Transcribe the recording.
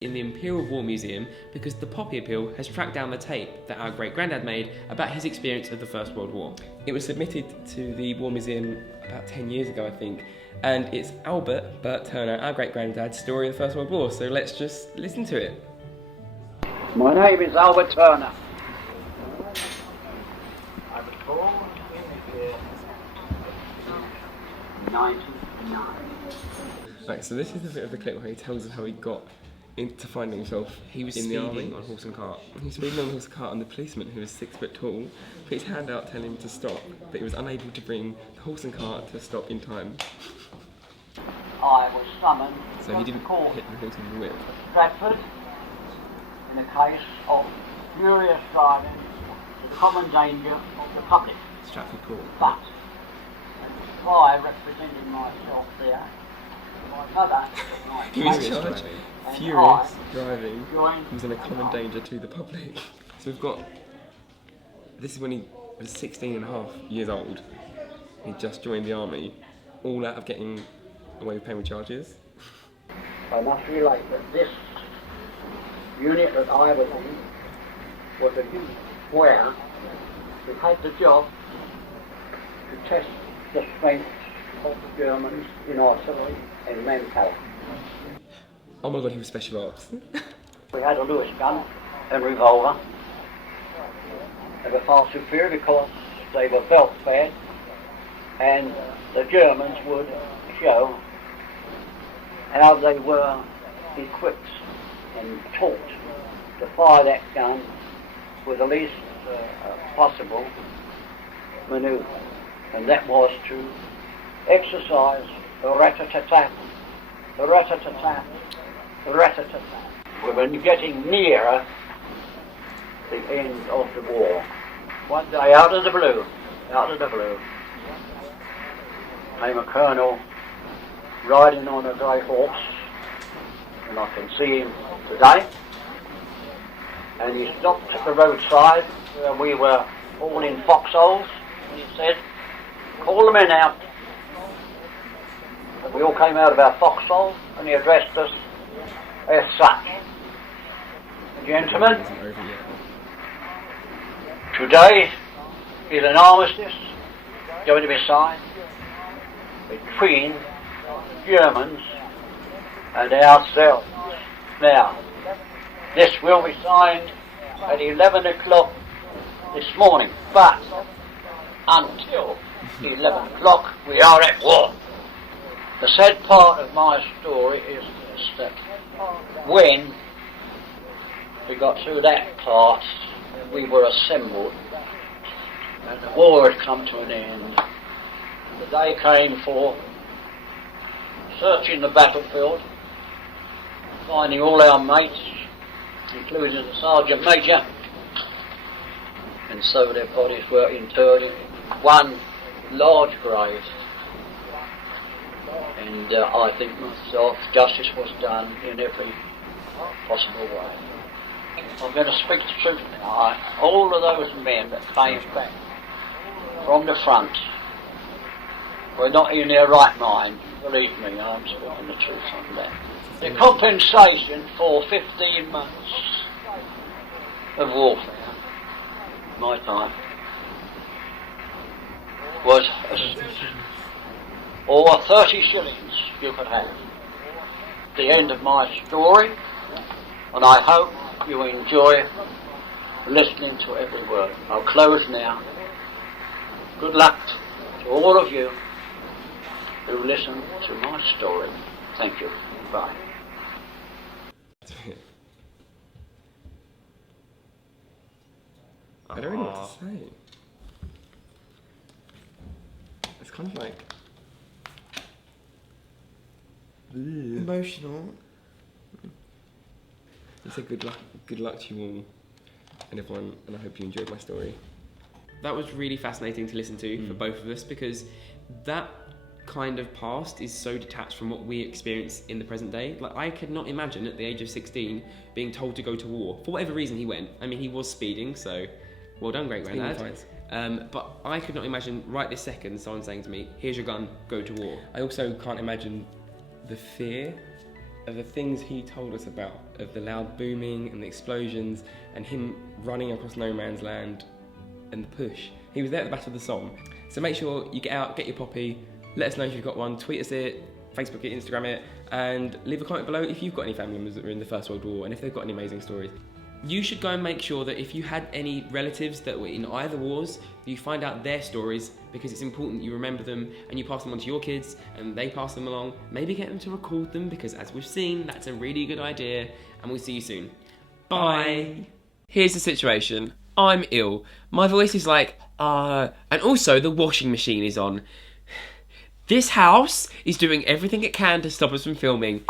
in the Imperial War Museum because the Poppy Appeal has tracked down the tape that our great-granddad made about his experience of the First World War. It was submitted to the War Museum about 10 years ago, I think, and it's Albert Bert Turner, our great-granddad's story of the First World War, so let's just listen to it. My name is Albert Turner. I was born in the year 1909. Right, so this is a bit of the clip where he tells us how he got into finding himself He was in the army. speeding on horse and cart. He was speeding on his cart and the policeman, who was 6 foot tall, put his hand out telling him to stop, but he was unable to bring the horse and cart to a stop in time. I was summoned So he didn't to hit the hilt of the whip. Stratford in a case of furious driving to the common danger of the public. Stratford Court. But by representing myself there, my mother, He was charged furious driving. He was in a common danger to the public. So we've got, this is when he was 16 and a half years old. He just joined the army, all out of getting away with paying charges. I must relate that this unit that I was in was a unit where we had the job to test the strength of the Germans in artillery and manpower. Oh my god, he was special ops. We had a Lewis gun and revolver. They were far superior because they were belt fed, and the Germans would show how they were equipped and taught to fire that gun with the least possible manoeuvre, and that was to exercise the rat-a-tat-tat, the rat-a-tat-tat, the rat-a-tat-tat. We were getting nearer the end of the war. One day, out of the blue, came a colonel riding on a grey horse, and I can see him today. And he stopped at the roadside where we were all in foxholes, and he said, "Call the men out." And we all came out of our foxholes, and he addressed us as such: "Gentlemen, today is an armistice going to be signed between Germans and ourselves. Now, this will be signed at 11 o'clock this morning, but until 11 o'clock we are at war." The sad part of my story is this, that when we got through that part, we were assembled, and the war had come to an end. The day came for searching the battlefield, finding all our mates, including the Sergeant Major, and so their bodies were interred in one large grave. And I think myself, justice was done in every possible way. I'm going to speak the truth now. All of those men that came back from the front were not in their right mind. Believe me, I'm speaking the truth on that. The compensation for 15 months of warfare, my time, was or 30 shillings you could have. The end of my story, and I hope you enjoy listening to every word. I'll close now. Good luck to all of you who listen to my story. Thank you. Bye. I don't know what to say. It's kind of like emotional. He said good luck to you all and everyone, and I hope you enjoyed my story. That was really fascinating to listen to for both of us, because that kind of past is so detached from what we experience in the present day. Like, I could not imagine at the age of 16 being told to go to war. For whatever reason he went. I mean, he was speeding, so well done, great-granddad. But I could not imagine right this second someone saying to me, "Here's your gun, go to war." I also can't imagine the fear of the things he told us about, of the loud booming and the explosions and him running across no man's land and the push. He was there at the Battle of the Somme. So make sure you get out, get your poppy, let us know if you've got one, tweet us it, Facebook it, Instagram it, and leave a comment below if you've got any family members that were in the First World War and if they've got any amazing stories. You should go and make sure that if you had any relatives that were in either wars, you find out their stories, because it's important you remember them and you pass them on to your kids and they pass them along. Maybe get them to record them, because as we've seen, that's a really good idea, and we'll see you soon. Bye. Here's the situation. I'm ill. My voice is like, and also the washing machine is on. This house is doing everything it can to stop us from filming.